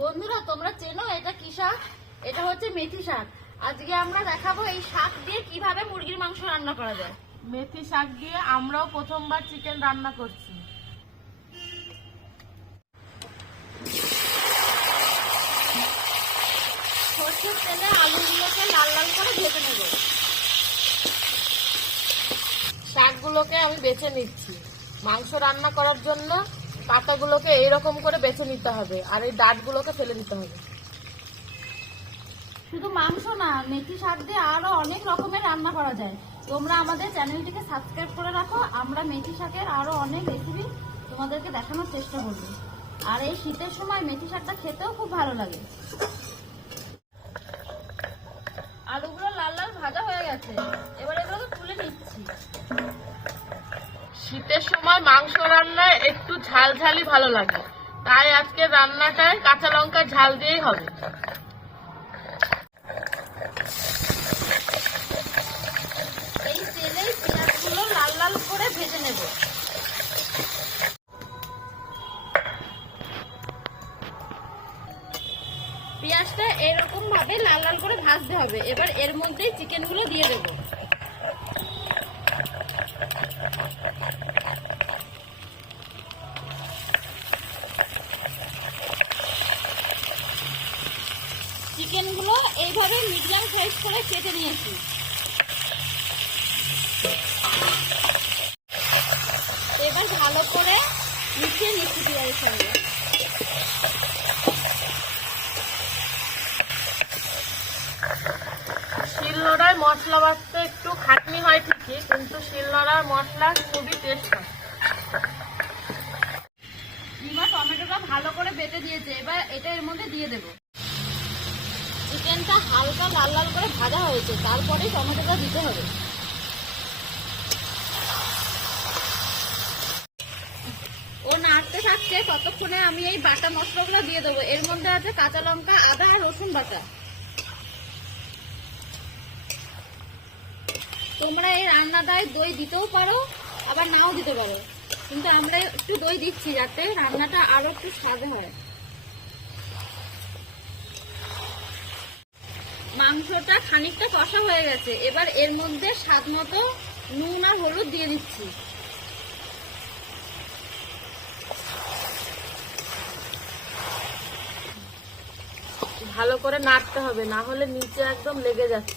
বন্ধুরা তোমরা চেনো এটা কি শাক? এটা হচ্ছে মেথি শাক। আজকে আমরা দেখাবো এই শাক দিয়ে কিভাবে মুরগির মাংস রান্না করা যায়। মেথি শাক দিয়ে আমরাও প্রথমবার চিকেন রান্না করছি। সরষের তেলে আলুগুলোকে লাল লাল করে ভেজে নেব। শাকগুলোকে আমি বেছে নিচ্ছি। মাংস রান্না করার জন্য পাতাগুলোকে এইরকম করে বেছে নিতে হবে, আর এই ডাঁটগুলোকে ফেলে দিতে হবে। শুধু মাংস না, মেথি শাক দিয়ে আরো অনেক রকমের রান্না করা যায়। তোমরা আমাদের চ্যানেলটিকে সাবস্ক্রাইব করে রাখো। আমরা মেথি শাকের আরো অনেক রেসিপি তোমাদেরকে দেখানোর চেষ্টা করব। আর এই শীতের সময় মেথি শাকটা খেতেও খুব ভালো লাগে। আলুগুলো লাল লাল ভাজা হয়ে গেছে, এবার এগুলোকে তুলে নিচ্ছি। শীতের সময় মাংস রান্নায় একটু ঝাল ঝালই ভালো লাগে, তাই আজকে রান্নাটায় কাঁচা লঙ্কা ঝাল দিয়েই হবে। এই তেলেই পেঁয়াজগুলো লাল লাল করে ভেজে নেব। পেঁয়াজটা এরকম ভাবে লাল লাল করে ভাজতে হবে। এবার এর মধ্যে চিকেনগুলো দিয়ে দেব। চিকেনগুলো এইভাবে মিডিয়াম সাইজ করে কেটে নিয়েছি। এবার ভালো করে মিশিয়ে নিচ্ছি পেঁয়াজের সঙ্গে। শিলনোড়ায় মশলা বাটতে একটু খাটনি হয় ঠিকই, কিন্তু শিলনোড়ার মশলা খুবই টেস্ট হয়। রিমা টমেটোটা ভালো করে বেটে দিয়েছে, এবার এটা এর মধ্যে দিয়ে দেব। চিকেনটা হালকা লাল লাল করে ভাজা হয়েছে, তারপরে টমেটোটা দিতে হবে। ও নাড়তে থাকছে, ততক্ষণে আমি এই বাটা মশলাগুলো দিয়ে দেবো। এর মধ্যে আছে কাঁচা লঙ্কা, আদা আর রসুন বাটা। তোমরা এই রান্নাটায় দই দিতেও পারো, আবার নাও দিতে পারো, কিন্তু আমরা একটু দই দিচ্ছি যাতে রান্নাটা আরো একটু স্বাদ হয়। মাংসটা খানিকটা কষা হয়ে গেছে, এবার এর মধ্যে স্বাদ মতো নুন আর হলুদ দিয়ে দিচ্ছি। ভালো করে নাড়তে হবে, না হলে নিচে একদম লেগে যাচ্ছে।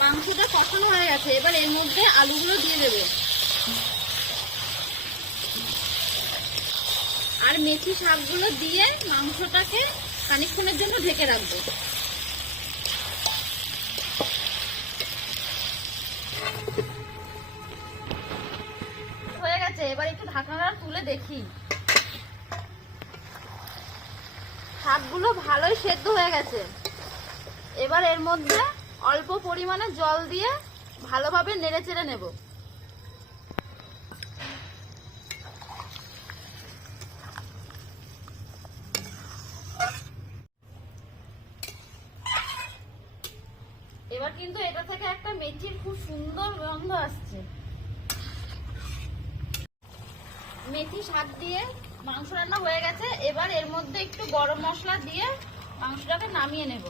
মাংসটা কষানো হয়ে গেছে, এবার এর মধ্যে আলুগুলো দিয়ে দেবে আর মেথি শাকগুলো দিয়ে মাংসটাকে খানিকক্ষণের জন্য ঢেকে রাখবো। হয়ে গেছে, এবার একটু ঢাকনাটা তুলে দেখি। শাকগুলো ভালোই সেদ্ধ হয়ে গেছে। এবার এর মধ্যে অল্প পরিমাণে জল দিয়ে ভালোভাবে নেড়ে চেড়ে নেব। এবার কিন্তু এটা থেকে একটা মেথির খুব সুন্দর গন্ধ আসছে। মেথি শাক দিয়ে মাংস রান্না হয়ে গেছে, এবার এর মধ্যে একটু গরম মশলা দিয়ে মাংসটাকে নামিয়ে নেব।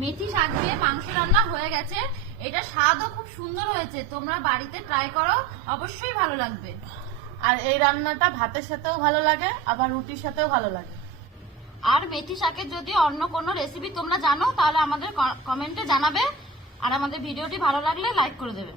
মেথি শাক দিয়ে মাংস রান্না হয়ে গেছে। এটা স্বাদও খুব সুন্দর হয়েছে, তোমরা বাড়িতে ট্রাই করো, অবশ্যই ভালো লাগবে। আর এই রান্নাটা ভাতের সাথেও ভালো লাগে, আবার রুটির সাথেও ভালো লাগে। আর মেথি শাকের যদি অন্য কোনো রেসিপি তোমরা জানো তাহলে আমাদের কমেন্টে জানাবে। আর আমাদের ভিডিওটি ভালো লাগলে লাইক করে দেবে।